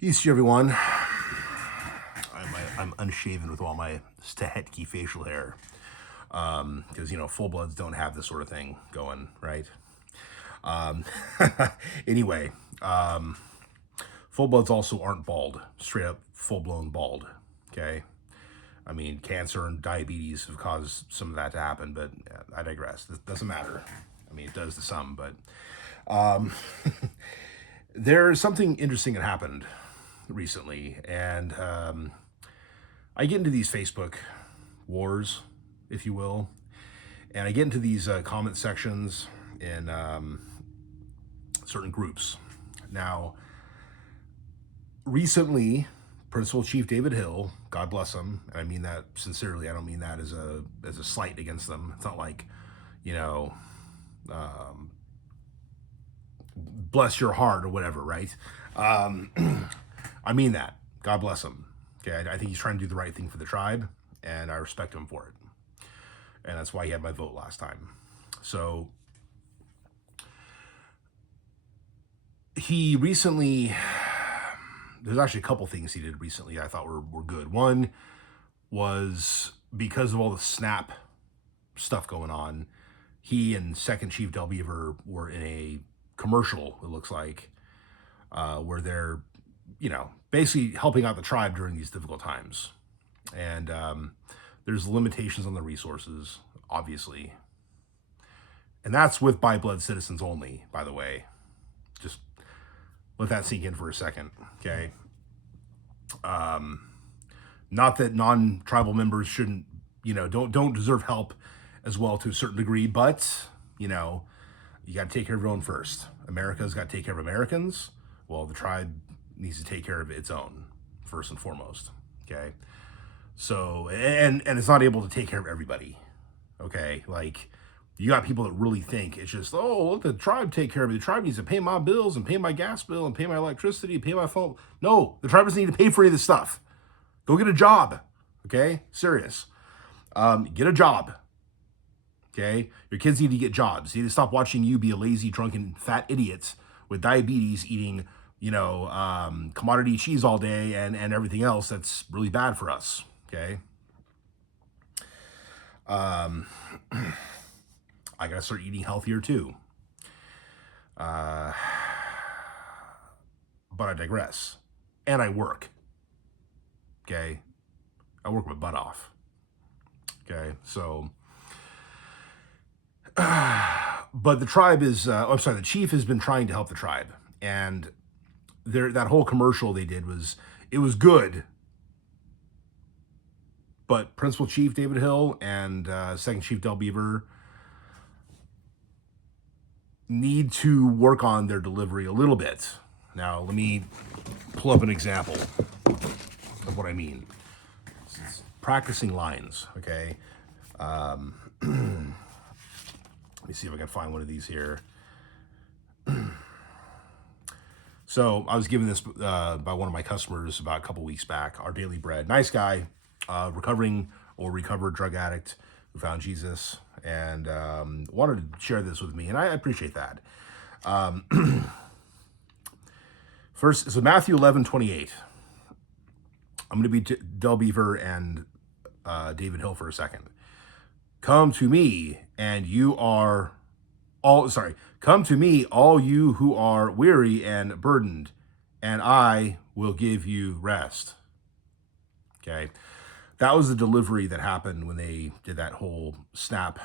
Peace to you, everyone. I'm unshaven with all my Stahetki facial hair because, full bloods don't have this sort of thing going, right? Um, anyway, full bloods also aren't bald, straight up full-blown bald, okay? I mean, cancer and diabetes have caused some of that to happen, but I digress. It doesn't matter. I mean, it does to some, but there's something interesting that happened recently, and I get into these Facebook wars, if you will, and I get into these comment sections in certain groups. Now, recently, Principal Chief David Hill, God bless him, and I mean that sincerely. I don't mean that as a slight against them. It's not like, you know, bless your heart or whatever, right? I mean that. God bless him. Okay, I think he's trying to do the right thing for the tribe, and I respect him for it. And that's why he had my vote last time. So he recently, there's actually a couple things he did recently I thought were good. One was because of all the SNAP stuff going on, he and Second Chief Del Beaver were in a commercial, it looks like, where they're, basically helping out the tribe during these difficult times. And there's limitations on the resources, obviously. And that's with by-blood citizens only, by the way. Just let that sink in for a second, okay? Not that non-tribal members shouldn't, don't deserve help as well to a certain degree, but, you got to take care of your own first. America's got to take care of Americans. Well, the tribe needs to take care of its own first and foremost, okay? So, and it's not able to take care of everybody, okay? Like, you got people that really think it's just, oh, let the tribe take care of me. The tribe needs to pay my bills and pay my gas bill and pay my electricity, pay my phone. No, the tribe doesn't need to pay for any of this stuff. Go get a job, okay? Serious. Get a job, okay? Your kids need to get jobs. They need to stop watching you be a lazy, drunken, fat idiot with diabetes eating, commodity cheese all day and everything else that's really bad for us, okay? I gotta start eating healthier too. But I digress. And I work, okay? I work my butt off, okay? So, but the tribe is, the chief has been trying to help the tribe. And that whole commercial they did was good, but Principal Chief David Hill and Second Chief Del Beaver need to work on their delivery a little bit. Now, let me pull up an example of what I mean. It's practicing lines, okay? Let me see if I can find one of these here. So I was given this by one of my customers about a couple weeks back. Our Daily Bread, nice guy, recovered drug addict who found Jesus and wanted to share this with me, and I appreciate that. First, so Matthew 11:28. I'm going to be Del Beaver and David Hill for a second. Come to me, come to me, all you who are weary and burdened, and I will give you rest. Okay. That was the delivery that happened when they did that whole Snap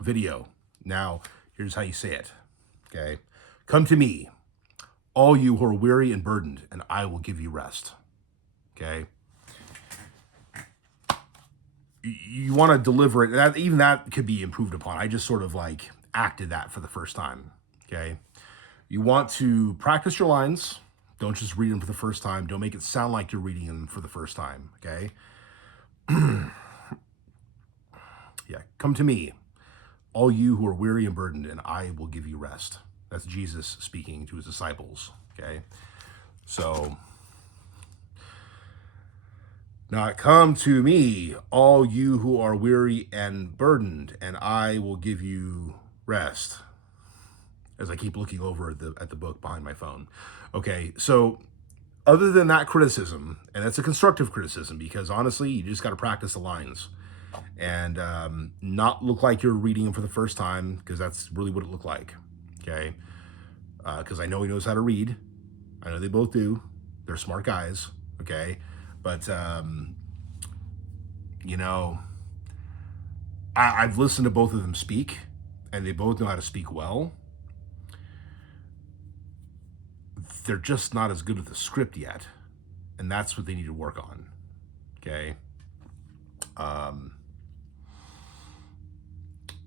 video. Now, here's how you say it. Okay. Come to me, all you who are weary and burdened, and I will give you rest. Okay. You want to deliver it. Even that could be improved upon. I just sort of like acted that for the first time. Okay. You want to practice your lines. Don't just read them for the first time. Don't make it sound like you're reading them for the first time. Okay. Yeah. Come to me, all you who are weary and burdened, and I will give you rest. That's Jesus speaking to his disciples. Okay. So, now come to me, all you who are weary and burdened, and I will give you rest. as I keep looking over at the book behind my phone. Okay, so other than that criticism, and it's a constructive criticism because honestly, you just got to practice the lines and not look like you're reading them for the first time because that's really what it looked like. Okay, because I know he knows how to read. I know they both do. They're smart guys. Okay, but you know, I've listened to both of them speak, and they both know how to speak well. They're just not as good with the script yet, and that's what they need to work on. Okay.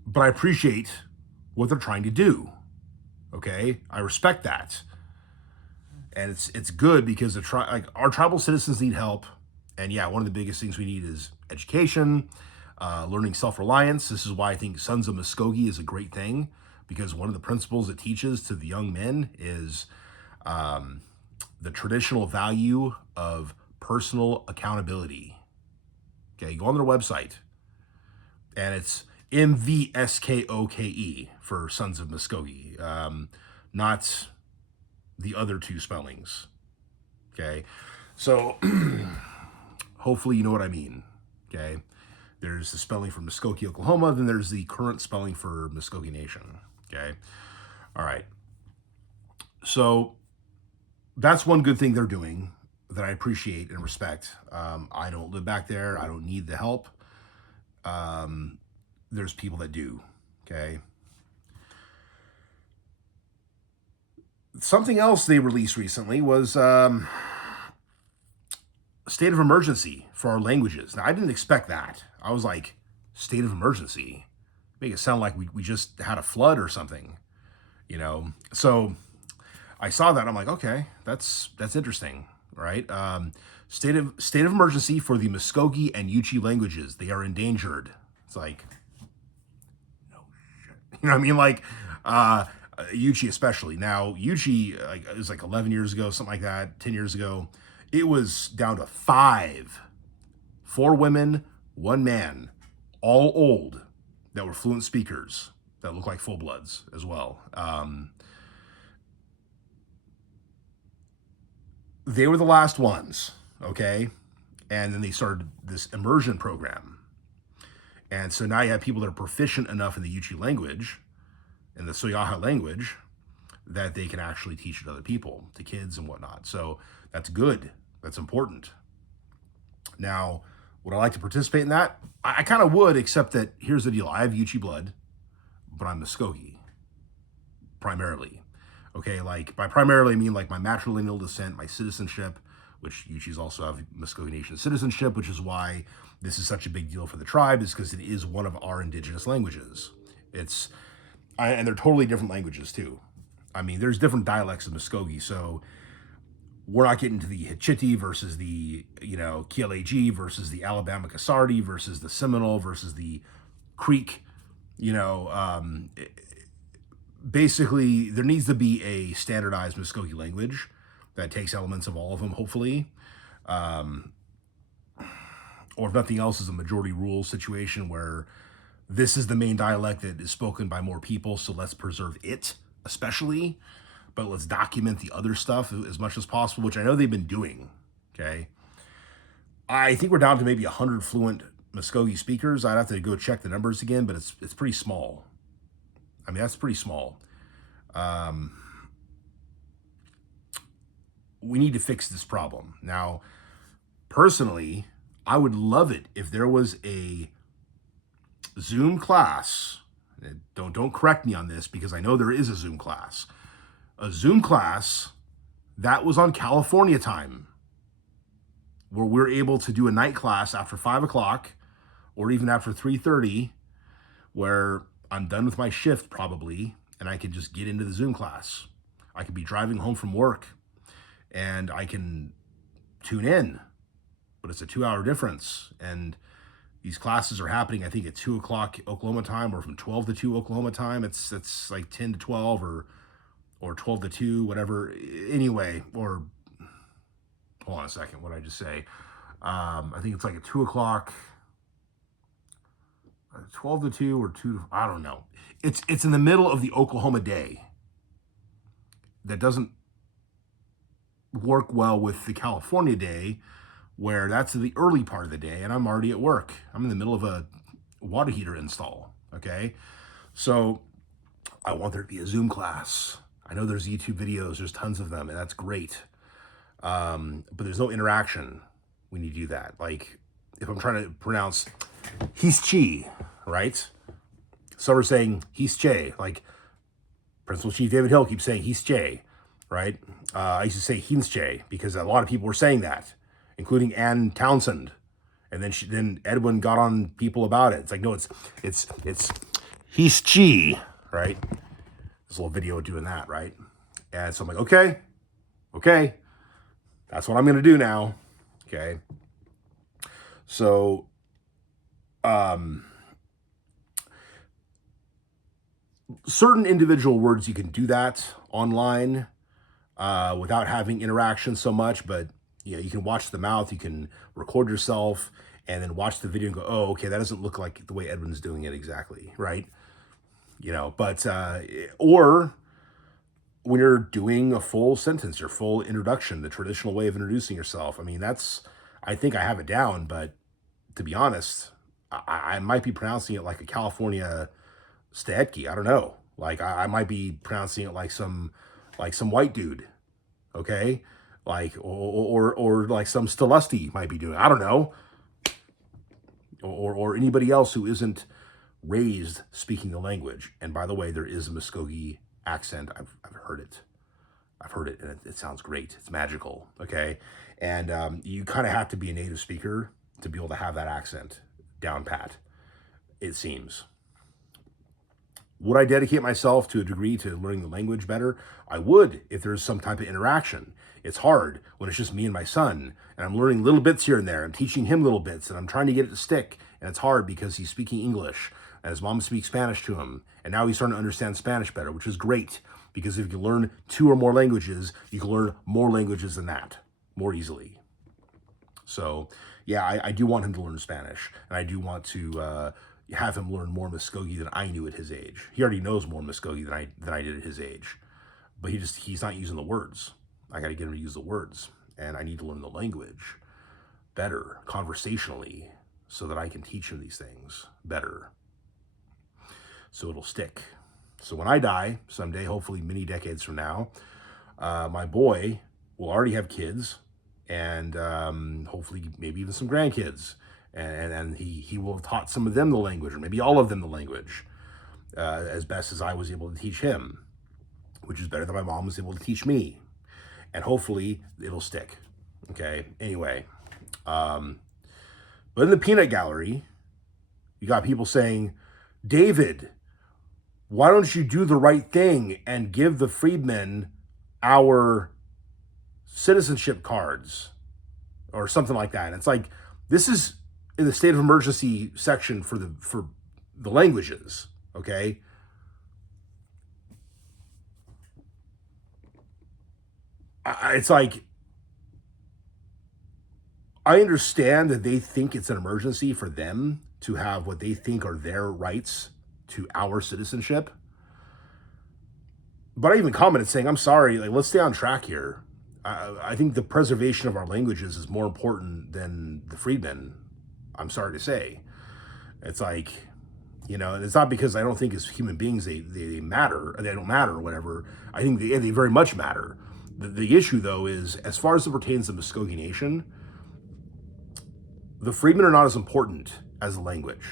But I appreciate what they're trying to do. Okay, I respect that, and it's good because like our tribal citizens need help, and yeah, one of the biggest things we need is education, learning self-reliance. This is why I think Sons of Mvskoke is a great thing, because one of the principles it teaches to the young men is the traditional value of personal accountability. Okay, go on their website, and it's Mvskoke for Sons of Mvskoke, not the other two spellings. Okay, so hopefully you know what I mean. Okay, there's the spelling for Muskogee, Oklahoma, then there's the current spelling for Muskogee Nation. Okay, all right. So that's one good thing they're doing that I appreciate and respect. I don't live back there. I don't need the help. There's people that do. Okay. Something else they released recently was a state of emergency for our languages. Now, I didn't expect that. I was like, state of emergency? Make it sound like we just had a flood or something, you know? So I saw that. I'm like, okay, that's interesting, right? State of emergency for the Mvskoke and Yuchi languages. They are endangered. It's like, no shit. You know what I mean? Like, Yuchi especially. Now, Yuchi, it was like 11 years ago, something like that, 10 years ago. It was down to 5. 4 women, 1 man, all old, that were fluent speakers, that look like full-bloods as well. They were the last ones, okay? And then they started this immersion program. And so now you have people that are proficient enough in the Yuchi language, in the Soyaha language, that they can actually teach it to other people, to kids and whatnot. So that's good. That's important. Now, would I like to participate in that? I kind of would, except that here's the deal. I have Yuchi blood, but I'm Mvskoke, primarily. Okay, like by primarily I mean like my matrilineal descent, my citizenship, which Yuchis also have Mvskoke Nation citizenship, which is why this is such a big deal for the tribe, is because it is one of our indigenous languages. And they're totally different languages too. I mean, there's different dialects of Mvskoke, so we're not getting to the Hitchiti versus the, Kialagi versus the Alabama Kasardi versus the Seminole versus the Creek, basically, there needs to be a standardized Mvskoke language that takes elements of all of them, hopefully. Or if nothing else, is a majority rule situation where this is the main dialect that is spoken by more people, so let's preserve it, especially. But let's document the other stuff as much as possible, which I know they've been doing, okay? I think we're down to maybe 100 fluent Mvskoke speakers. I'd have to go check the numbers again, but it's pretty small. I mean, that's pretty small. We need to fix this problem. Now, personally, I would love it if there was a Zoom class. Don't correct me on this, because I know there is a Zoom class. A Zoom class that was on California time, where we're able to do a night class after 5 o'clock or even after 3:30, where I'm done with my shift probably, and I can just get into the Zoom class. I could be driving home from work and I can tune in, but it's a 2-hour difference. And these classes are happening, I think, at 2 o'clock Oklahoma time, or from 12 to 2 Oklahoma time. It's like 10 to 12 or 12 to 2, whatever. Anyway, or hold on a second, what did I just say? I think it's like at 2 o'clock, 12 to 2 or 2 to, I don't know. It's in the middle of the Oklahoma day. that doesn't work well with the California day, where that's the early part of the day and I'm already at work. I'm in the middle of a water heater install. Okay. So I want there to be a Zoom class. I know there's YouTube videos, there's tons of them, and that's great. But there's no interaction when you do that. Like if I'm trying to pronounce he's chi, right? Some are saying he's che, like Principal Chief David Hill keeps saying he's che, right? I used to say he's che because a lot of people were saying that, including Ann Townsend. And then Edwin got on people about it. It's like, no, it's he's chi, right? This little video doing that, right? And so I'm like, okay, that's what I'm gonna do now. Okay. So certain individual words you can do that online without having interaction so much, but you can watch the mouth, you can record yourself, and then watch the video and go, oh, okay, that doesn't look like the way Edwin's doing it exactly, right? But or when you're doing a full sentence, your full introduction, the traditional way of introducing yourself. I mean, I think I have it down, but to be honest, I might be pronouncing it like a California Stahetki. I don't know. Like I might be pronouncing it like some white dude. Okay. Like, or like some Stilusty might be doing. I don't know. Or anybody else who isn't raised speaking the language. And by the way, there is a Mvskoke accent. I've heard it. I've heard it, and it sounds great. It's magical. Okay. And you kind of have to be a native speaker to be able to have that accent down pat, it seems. Would I dedicate myself to a degree to learning the language better? I would, if there's some type of interaction. It's hard when it's just me and my son, and I'm learning little bits here and there. I'm teaching him little bits, and I'm trying to get it to stick. And it's hard because he's speaking English, and his mom speaks Spanish to him. And now he's starting to understand Spanish better, which is great. Because if you learn 2 or more languages, you can learn more languages than that more easily. So, yeah, I do want him to learn Spanish, and I do want to have him learn more Mvskoke than I knew at his age. He already knows more Mvskoke than I did at his age, but he's not using the words. I got to get him to use the words, and I need to learn the language better conversationally so that I can teach him these things better, so it'll stick. So when I die someday, hopefully many decades from now, my boy will already have kids, and hopefully maybe even some grandkids. And he will have taught some of them the language, or maybe all of them the language, as best as I was able to teach him, which is better than my mom was able to teach me. And hopefully it'll stick. Okay, anyway. But in the peanut gallery, you got people saying, David, why don't you do the right thing and give the freedmen our citizenship cards or something like that? And it's like, this is in the state of emergency section for the languages, okay? It's like, I understand that they think it's an emergency for them to have what they think are their rights to our citizenship. But I even commented saying, I'm sorry, like, let's stay on track here. I think the preservation of our languages is more important than the freedmen. I'm sorry to say. It's like, and it's not because I don't think as human beings they matter, or they don't matter or whatever. I think they very much matter. The issue, though, is as far as it pertains to the Mvskoke Nation, the freedmen are not as important as the language.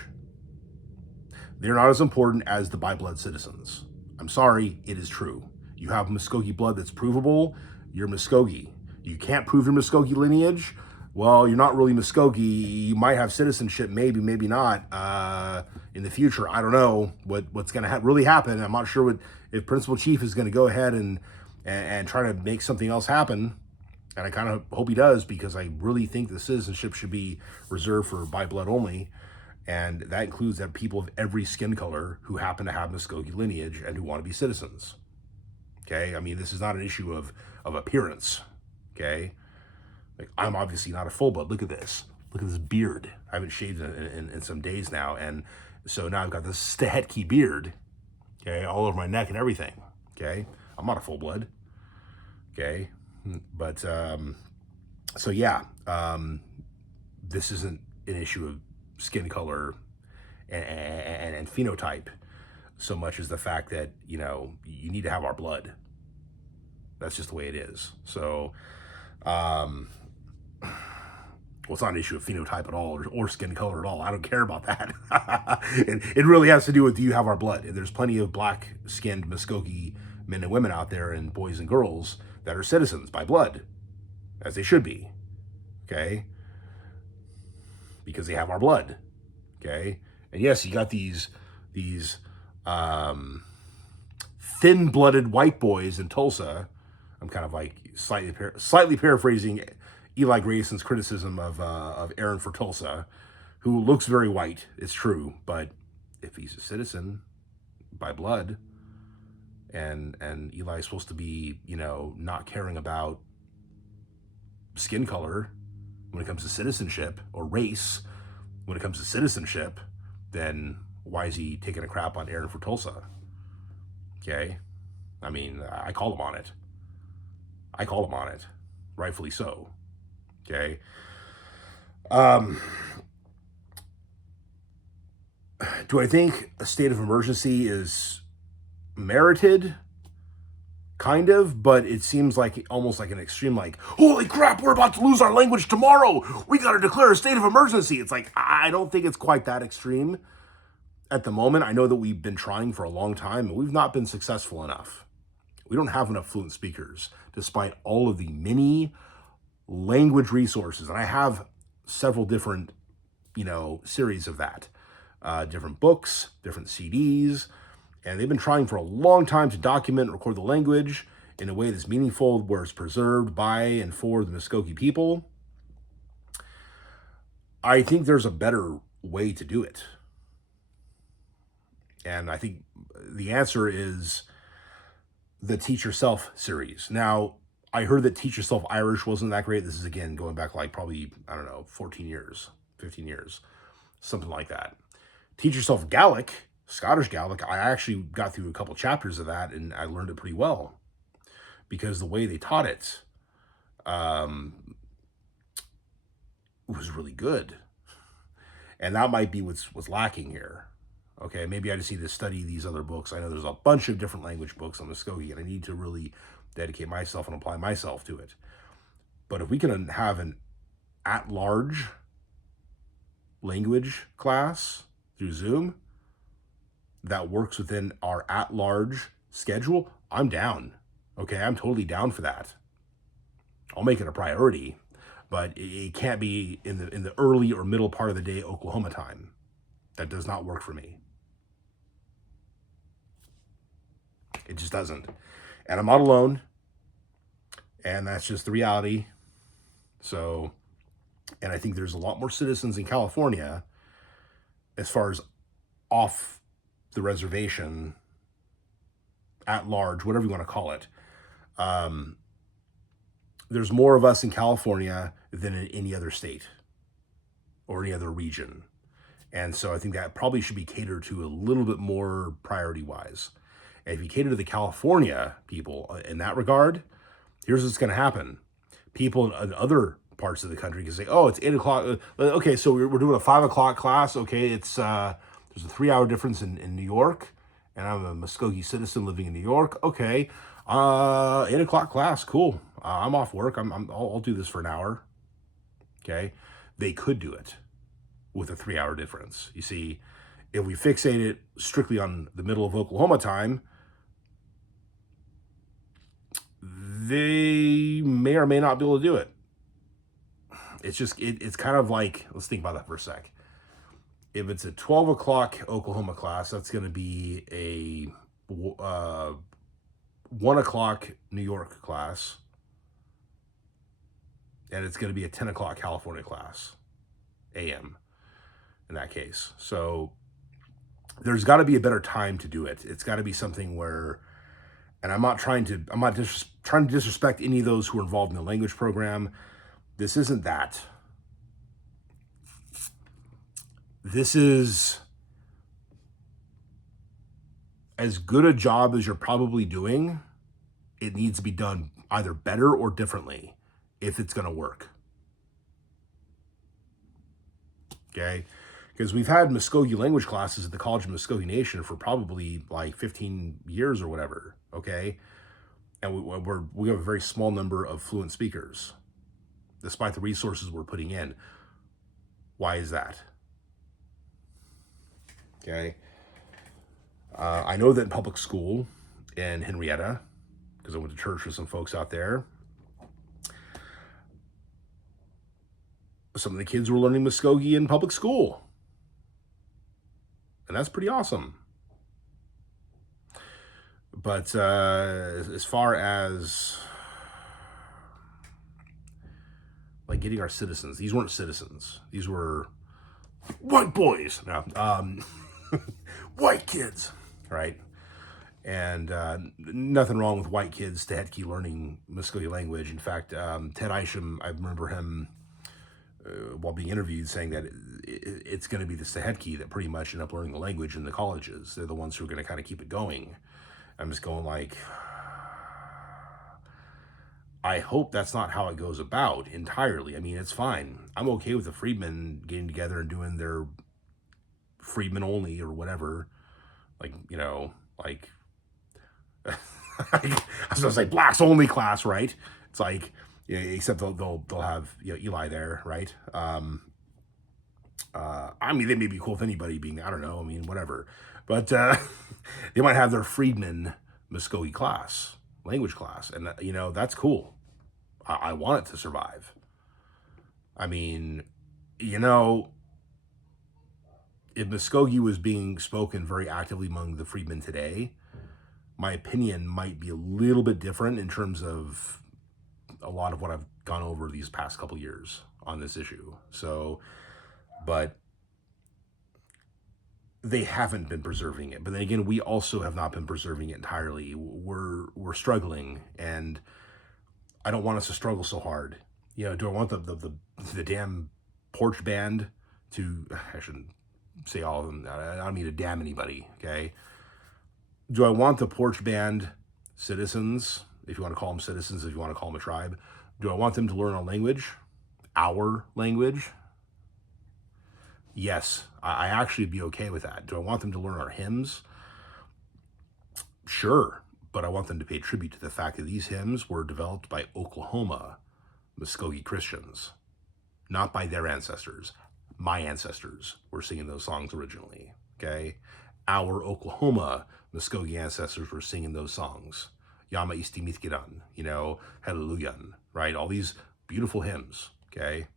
They're not as important as the by-blood citizens. I'm sorry, it is true. You have Mvskoke blood that's provable, you're Mvskoke. You can't prove your Mvskoke lineage, well, you're not really Mvskoke. You might have citizenship, maybe not, in the future. I don't know what's going to really happen. I'm not sure if Principal Chief is going to go ahead and try to make something else happen. And I kind of hope he does, because I really think the citizenship should be reserved for by blood only. And that includes that people of every skin color who happen to have Mvskoke lineage and who want to be citizens. Okay? I mean, this is not an issue of appearance. Okay? Like, I'm obviously not a full blood. Look at this. Look at this beard. I haven't shaved in some days now. And so now I've got this Stahetki beard, okay, all over my neck and everything. Okay? I'm not a full blood. Okay. But, so yeah, this isn't an issue of skin color and phenotype so much as the fact that, you need to have our blood. That's just the way it is. So, um, well, it's not an issue of phenotype at all or skin color at all. I don't care about that. it really has to do with, do you have our blood? And there's plenty of black-skinned Mvskoke men and women out there, and boys and girls, that are citizens by blood, as they should be, okay? Because they have our blood, okay? And yes, you got these thin-blooded white boys in Tulsa. I'm kind of like slightly paraphrasing Eli Grayson's criticism of Aaron for Tulsa, who looks very white. It's true, but if he's a citizen by blood, and Eli's supposed to be, not caring about skin color when it comes to citizenship, or race when it comes to citizenship, then why is he taking a crap on Aaron for Tulsa? Okay, I mean, I call him on it. Rightfully so. Okay. Do I think a state of emergency is merited? Kind of, but it seems like almost like an extreme, like, holy crap, we're about to lose our language tomorrow. We got to declare a state of emergency. It's like, I don't think it's quite that extreme at the moment. I know that we've been trying for a long time, and we've not been successful enough. We don't have enough fluent speakers, despite all of the many language resources. And I have several different, series of that. Different books, different CDs. And they've been trying for a long time to document and record the language in a way that's meaningful, where it's preserved by and for the Mvskoke people. I think there's a better way to do it. And I think the answer is the Teach Yourself series. Now, I heard that Teach Yourself Irish wasn't that great. This is, again, going back like probably, 14 years, 15 years, something like that. Teach Yourself Gaelic, Scottish Gaelic, I actually got through a couple chapters of that, and I learned it pretty well, because the way they taught it was really good. And that might be what's lacking here. Okay, maybe I just need to study these other books. I know there's a bunch of different language books on Mvskoke, and I need to really dedicate myself and apply myself to it. But if we can have an at-large language class through Zoom that works within our at-large schedule, I'm down. Okay, I'm totally down for that. I'll make it a priority, but it can't be in the early or middle part of the day Oklahoma time. That does not work for me. It just doesn't. And I'm not alone. And that's just the reality. So, and I think there's a lot more citizens in California, as far as off the reservation, at large, whatever you want to call it. There's more of us in California than in any other state or any other region. And so I think that probably should be catered to a little bit more priority-wise. And if you cater to the California people in that regard, here's what's going to happen. People in other parts of the country can say, oh, it's 8 o'clock. Okay, so we're doing a 5 o'clock class. Okay, it's there's a 3-hour difference in New York, and I'm a Mvskoke citizen living in New York. Okay, 8 o'clock class, cool. I'm off work. I'll do this for an hour. Okay, they could do it with a 3-hour difference. You see, if we fixate it strictly on the middle of Oklahoma time, they may or may not be able to do it. It's just, it's kind of like, let's think about that for a sec. If it's a 12 o'clock Oklahoma class, that's going to be a 1 o'clock New York class. And it's going to be a 10 o'clock California class, AM, in that case. So there's got to be a better time to do it. It's got to be something where, and I'm not trying to disrespect any of those who are involved in the language program. This isn't that. This is as good a job as you're probably doing. It needs to be done either better or differently if it's going to work. Okay? Because we've had Mvskoke language classes at the College of Mvskoke Nation for probably like 15 years or whatever. Okay? And we have a very small number of fluent speakers, despite the resources we're putting in. Why is that? Okay? I know that in public school in Henrietta, because I went to church with some folks out there, some of the kids were learning Mvskoke in public school. And that's pretty awesome. But as far as like getting our citizens, these weren't citizens. These were white boys. No, white kids, right? And nothing wrong with white kids Tehedki learning Mvskoke language. In fact, Ted Isham, I remember him while being interviewed saying that it's going to be the Tehedki that pretty much end up learning the language in the colleges. They're the ones who are going to kind of keep it going. I'm just going like, I hope that's not how it goes about entirely. I mean, it's fine. I'm okay with the freedmen getting together and doing their freedmen only or whatever. Like, you know, like, I was gonna say blacks only class, right? It's like, yeah, except they'll have, you know, Eli there, right? I mean, they may be cool with anybody being, I don't know, I mean, whatever. But they might have their freedmen Mvskoke class, language class, and you know, that's cool. I want it to survive. I mean, you know, if Mvskoke was being spoken very actively among the freedmen today, my opinion might be a little bit different in terms of a lot of what I've gone over these past couple years on this issue. So, but they haven't been preserving it. But then again, we also have not been preserving it entirely. We're struggling, and I don't want us to struggle so hard. You know, do I want the damn porch band to, I shouldn't say all of them, I don't mean to damn anybody, okay? Do I want the porch band citizens, if you want to call them citizens, if you want to call them a tribe, do I want them to learn a language, our language? Yes, I actually be okay with that. Do I want them to learn our hymns? Sure, but I want them to pay tribute to the fact that these hymns were developed by Oklahoma Mvskoke Christians, not by their ancestors. My ancestors were singing those songs originally, okay? Our Oklahoma Mvskoke ancestors were singing those songs. Yama Isti Mithkiran, you know, Hallelujah, right? All these beautiful hymns, okay?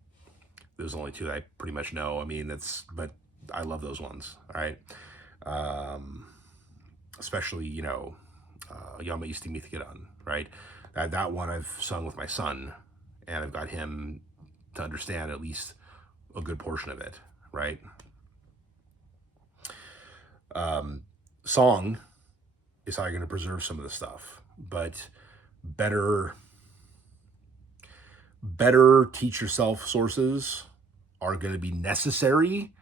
There's only two that I pretty much know. I mean, but I love those ones, all right? Especially, you know, Yama Isti Mithkiran, right? That one I've sung with my son, and I've got him to understand at least a good portion of it, right? Song is how you're going to preserve some of the stuff, but better teach yourself sources are going to be necessary,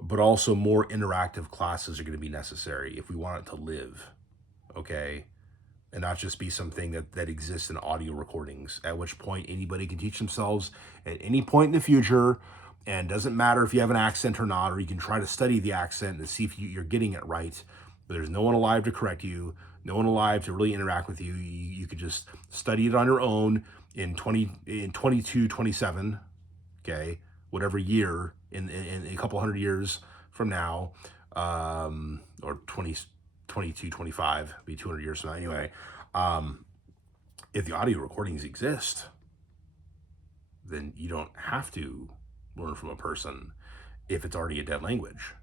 but also more interactive classes are going to be necessary if we want it to live, okay? And not just be something that exists in audio recordings, at which point anybody can teach themselves at any point in the future, and doesn't matter if you have an accent or not, or you can try to study the accent and see if you're getting it right, but there's no one alive to correct you, no one alive to really interact with you. You could just study it on your own in 22, 27, okay, whatever year, in a couple hundred years from now, or 22, 25, be 200 years from now anyway. If the audio recordings exist, then you don't have to learn from a person if it's already a dead language.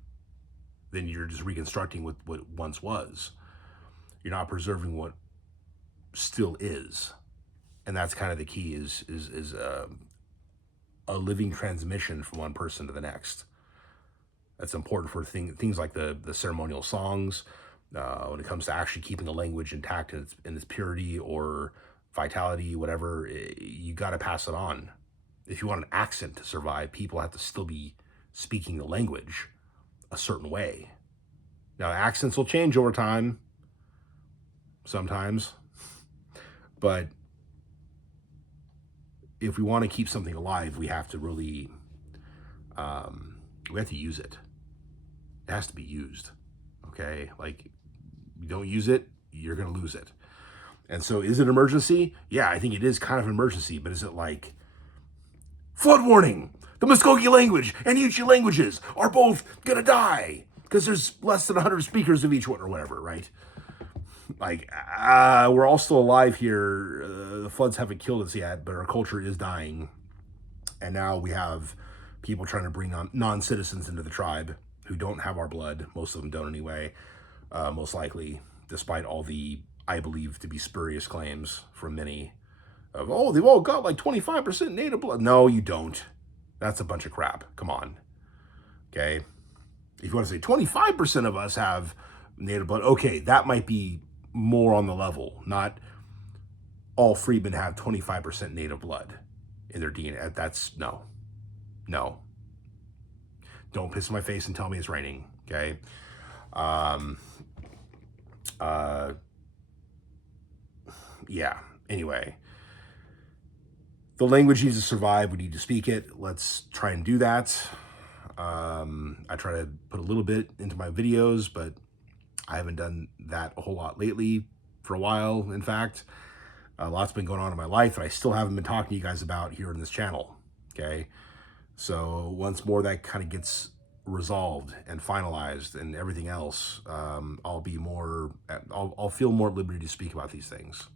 Then you're just reconstructing what once was. You're not preserving what still is. And that's kind of the key, is a living transmission from one person to the next. That's important for things like the ceremonial songs, when it comes to actually keeping the language intact in its purity or vitality, whatever. You got to pass it on. If you want an accent to survive, people have to still be speaking the language a certain way. Now, accents will change over time, sometimes, But if we want to keep something alive, we have to really, we have to use it. It has to be used. Okay? Like, you don't use it, you're going to lose it. And so is it an emergency? Yeah, I think it is kind of an emergency, but is it like, flood warning, the Mvskoke language and Yuchi languages are both going to die because there's less than 100 speakers of each one or whatever, right? Like, we're all still alive here. The floods haven't killed us yet, but our culture is dying. And now we have people trying to bring on non-citizens into the tribe who don't have our blood. Most of them don't anyway, most likely, despite all the, I believe, to be spurious claims from many of, oh, they've all got like 25% native blood. No, you don't. That's a bunch of crap. Come on. Okay? If you want to say 25% of us have native blood, okay, that might be more on the level. Not all freedmen have 25% native blood in their DNA. That's, no. No. Don't piss in my face and tell me it's raining, okay? Yeah, anyway. The language needs to survive. We need to speak it. Let's try and do that. I try to put a little bit into my videos, but I haven't done that a whole lot lately, for a while, in fact. A lot's been going on in my life that I still haven't been talking to you guys about here on this channel, okay? So once more that kind of gets resolved and finalized and everything else, I'll feel more at liberty to speak about these things.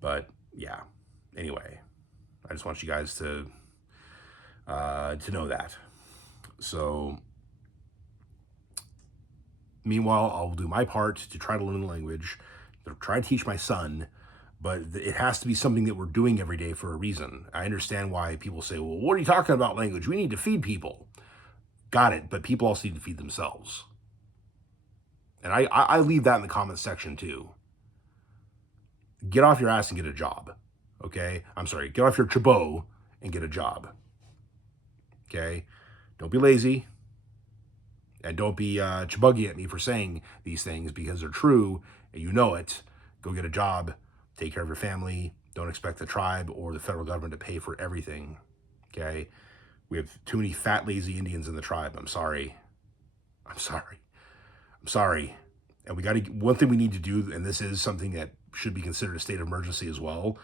But yeah, anyway, I just want you guys to know that. So meanwhile, I'll do my part to try to learn the language, to try to teach my son, but it has to be something that we're doing every day for a reason. I understand why people say, well, what are you talking about language? We need to feed people. Got it, but people also need to feed themselves. And I leave that in the comments section too. Get off your ass and get a job, okay? I'm sorry, get off your chabot and get a job, okay? Don't be lazy. And don't be chibuggy at me for saying these things because they're true and you know it. Go get a job, take care of your family. Don't expect the tribe or the federal government to pay for everything, okay? We have too many fat, lazy Indians in the tribe. I'm sorry. I'm sorry. I'm sorry. And we got to, one thing we need to do, and this is something that should be considered a state of emergency as well,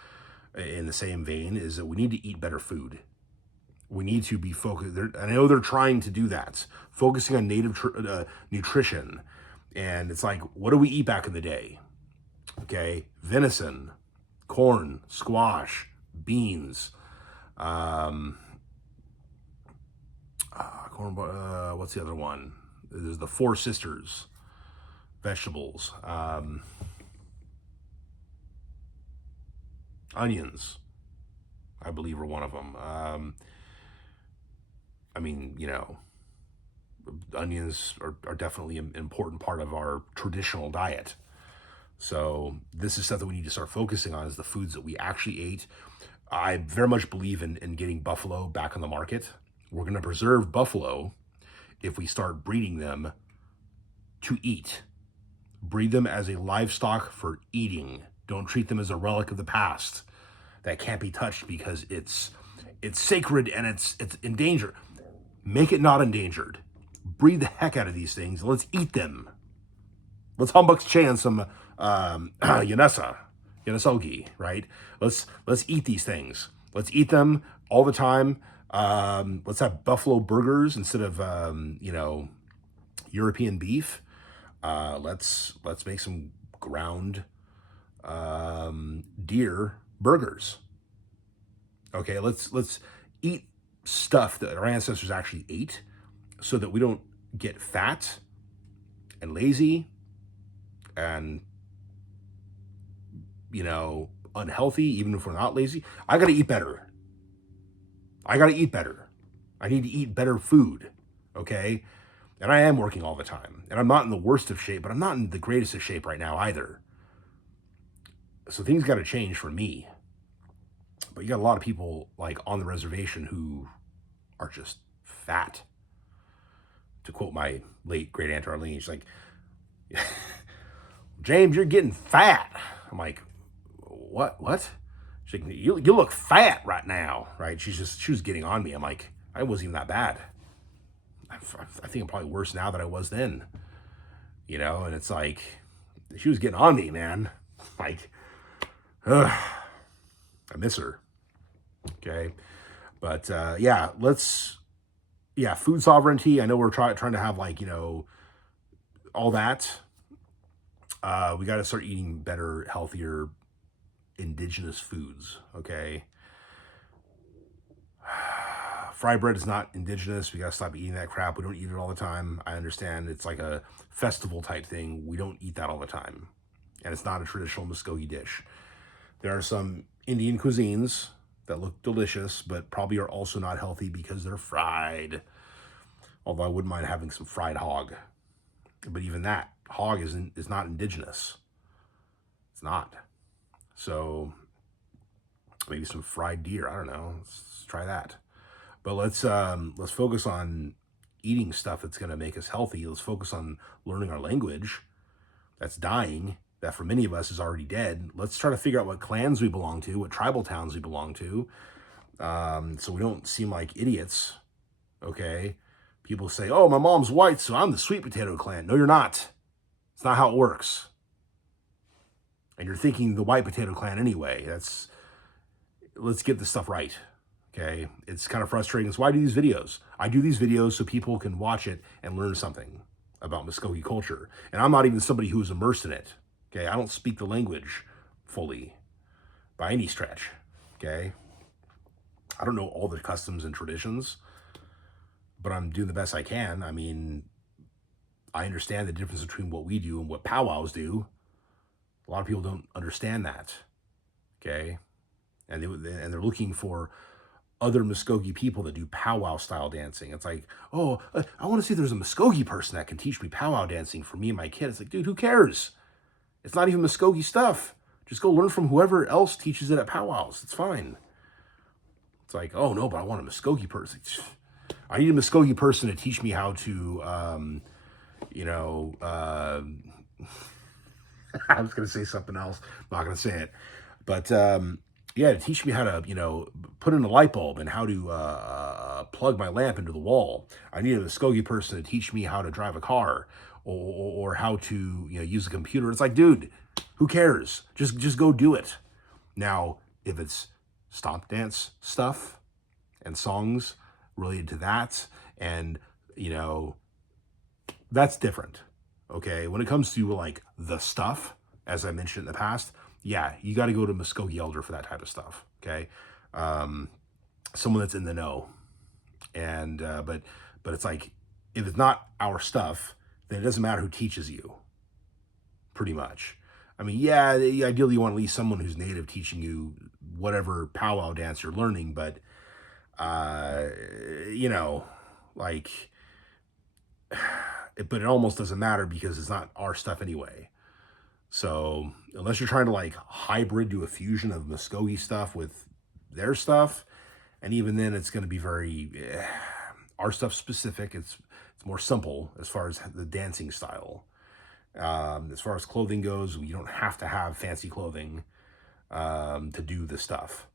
in the same vein, is that we need to eat better food. We need to be focused. I know they're trying to do that, focusing on native nutrition. And it's like, what do we eat back in the day? Okay, venison, corn, squash, beans, what's the other one? There's the Four Sisters vegetables, onions, I believe, are one of them. I mean, you know, onions are definitely an important part of our traditional diet. So this is stuff that we need to start focusing on, is the foods that we actually ate. I very much believe in getting buffalo back on the market. We're going to preserve buffalo if we start breeding them to eat. Breed them as a livestock for eating. Don't treat them as a relic of the past that can't be touched because it's sacred and it's endangered. Make it not endangered. Breed the heck out of these things. Let's eat them. Let's humbuck some Mvskoke, right? Let's eat these things. Let's eat them all the time. Let's have buffalo burgers instead of European beef. Let's make some ground deer burgers. Okay, let's eat stuff that our ancestors actually ate so that we don't get fat and lazy and, unhealthy, even if we're not lazy. I got to eat better. I need to eat better food, okay? And I am working all the time. And I'm not in the worst of shape, but I'm not in the greatest of shape right now either. So things got to change for me. But you got a lot of people, like, on the reservation who are just fat. To quote my late great-aunt Arlene, she's like, James, you're getting fat. I'm like, what? She's like, you look fat right now, right? She was getting on me. I'm like, I wasn't even that bad. I think I'm probably worse now than I was then, and it's like, she was getting on me, man. Like, ugh, I miss her. Okay. But, food sovereignty. I know we're trying to have like, all that. We got to start eating better, healthier, indigenous foods. Okay. Fry bread is not indigenous. We got to stop eating that crap. We don't eat it all the time. I understand it's like a festival type thing. We don't eat that all the time. And it's not a traditional Mvskoke dish. There are some Indian cuisines that look delicious, but probably are also not healthy because they're fried. Although I wouldn't mind having some fried hog. But even that, hog is not indigenous. It's not. So maybe some fried deer. I don't know. Let's try that. But let's focus on eating stuff that's going to make us healthy. Let's focus on learning our language that's dying, that for many of us is already dead. Let's try to figure out what clans we belong to, what tribal towns we belong to, so we don't seem like idiots, okay? People say, oh, my mom's white, so I'm the sweet potato clan. No, you're not. It's not how it works. And you're thinking the white potato clan anyway. Let's get this stuff right. Okay, it's kind of frustrating. That's why I do these videos. I do these videos so people can watch it and learn something about Mvskoke culture. And I'm not even somebody who is immersed in it. Okay, I don't speak the language fully by any stretch. Okay, I don't know all the customs and traditions, but I'm doing the best I can. I mean, I understand the difference between what we do and what powwows do. A lot of people don't understand that. Okay, and they're looking for other Mvskoke people that do powwow style dancing. It's like, oh, I want to see if there's a Mvskoke person that can teach me powwow dancing for me and my kid. It's like, dude, who cares? It's not even Mvskoke stuff. Just go learn from whoever else teaches it at powwows. It's fine. It's like, oh no, but I want a Mvskoke person. I need a Mvskoke person to teach me how to, I was going to say something else. I'm not going to say it. But, to teach me how to, put in a light bulb and how to plug my lamp into the wall. I need a Mvskoke person to teach me how to drive a car or how to, use a computer. It's like, dude, who cares? Just go do it. Now, if it's stomp dance stuff and songs related to that, and, that's different. Okay, when it comes to like the stuff, as I mentioned in the past, yeah, you got to go to Mvskoke Elder for that type of stuff. Okay, someone that's in the know, and but it's like, if it's not our stuff, then it doesn't matter who teaches you. Pretty much. I mean, yeah, ideally you want at least someone who's native teaching you whatever powwow dance you're learning, but like. But it almost doesn't matter because it's not our stuff anyway. So unless you're trying to like hybrid do a fusion of Mvskoke stuff with their stuff, and even then it's going to be very our stuff specific. It's more simple as far as the dancing style. As far as clothing goes, you don't have to have fancy clothing to do the stuff.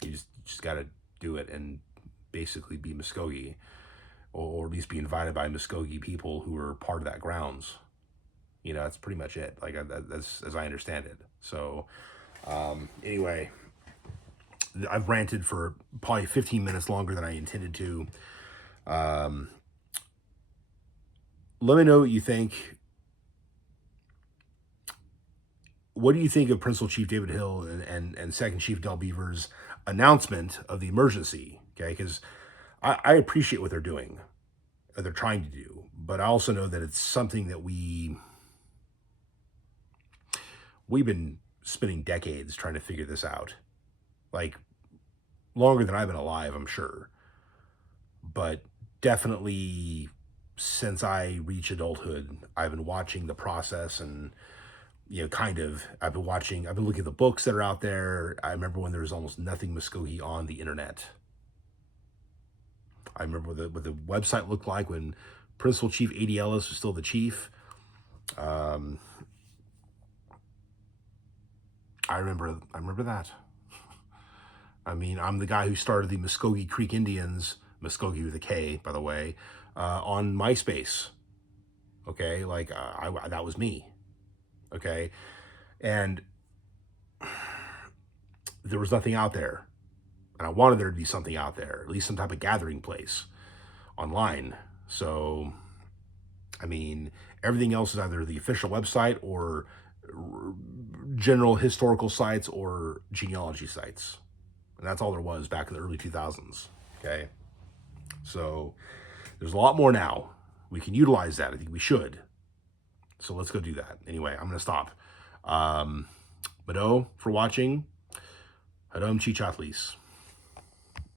You just got to do it and basically be Mvskoke. Or at least be invited by Mvskoke people who are part of that grounds. That's pretty much it. Like, that's as I understand it. So, anyway, I've ranted for probably 15 minutes longer than I intended to. Let me know what you think. What do you think of Principal Chief David Hill and Second Chief Del Beaver's announcement of the emergency? Okay, because I appreciate what they're doing, or they're trying to do, but I also know that it's something that we've been spending decades trying to figure this out. Like, longer than I've been alive, I'm sure. But definitely since I reached adulthood, I've been watching the process and, I've been looking at the books that are out there. I remember when there was almost nothing Mvskoke on the internet. I remember what the website looked like when Principal Chief A.D. Ellis was still the chief. I remember that. I mean, I'm the guy who started the Mvskoke Creek Indians, Mvskoke with a K, by the way, on MySpace. Okay, like that was me. Okay, and there was nothing out there, and I wanted there to be something out there, at least some type of gathering place online. So, I mean, everything else is either the official website or general historical sites or genealogy sites. And that's all there was back in the early 2000s. Okay. So there's a lot more now. We can utilize that. I think we should. So let's go do that. Anyway, I'm going to stop. Mado for watching. Hadam Chichatlis.